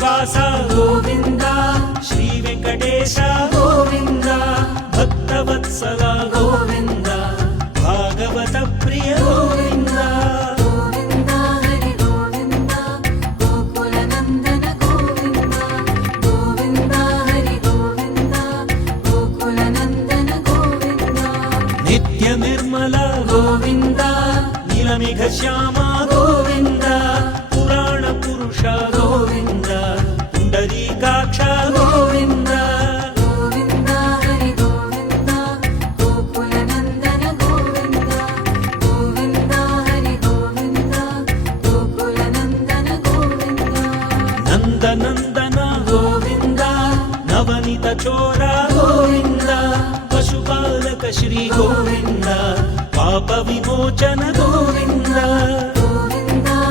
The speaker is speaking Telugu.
శ్రీనివాస గోవింద శ్రీ వెంకటేశ గోవింద భక్తవత్సల గోవింద భాగవత ప్రియ గోవింద గోవింద హరి గోవింద గోకుల నందన గోవింద గోవింద హరి గోవింద గోకుల నందన గోవింద నిత్య నిర్మల గోవింద నీలమిఘ శ్యామ గోవింద పురాణ పురుష గోవింద పుండరీకాక్ష గోవింద గోవింద హరి గోవింద గోకుల నందన గోవింద గోవింద హరి గోవింద గోకుల నందన గోవింద నందనందన గోవింద నవనిత చోర గోవింద పశుపాలక శ్రీ గోవింద పాప విమోచన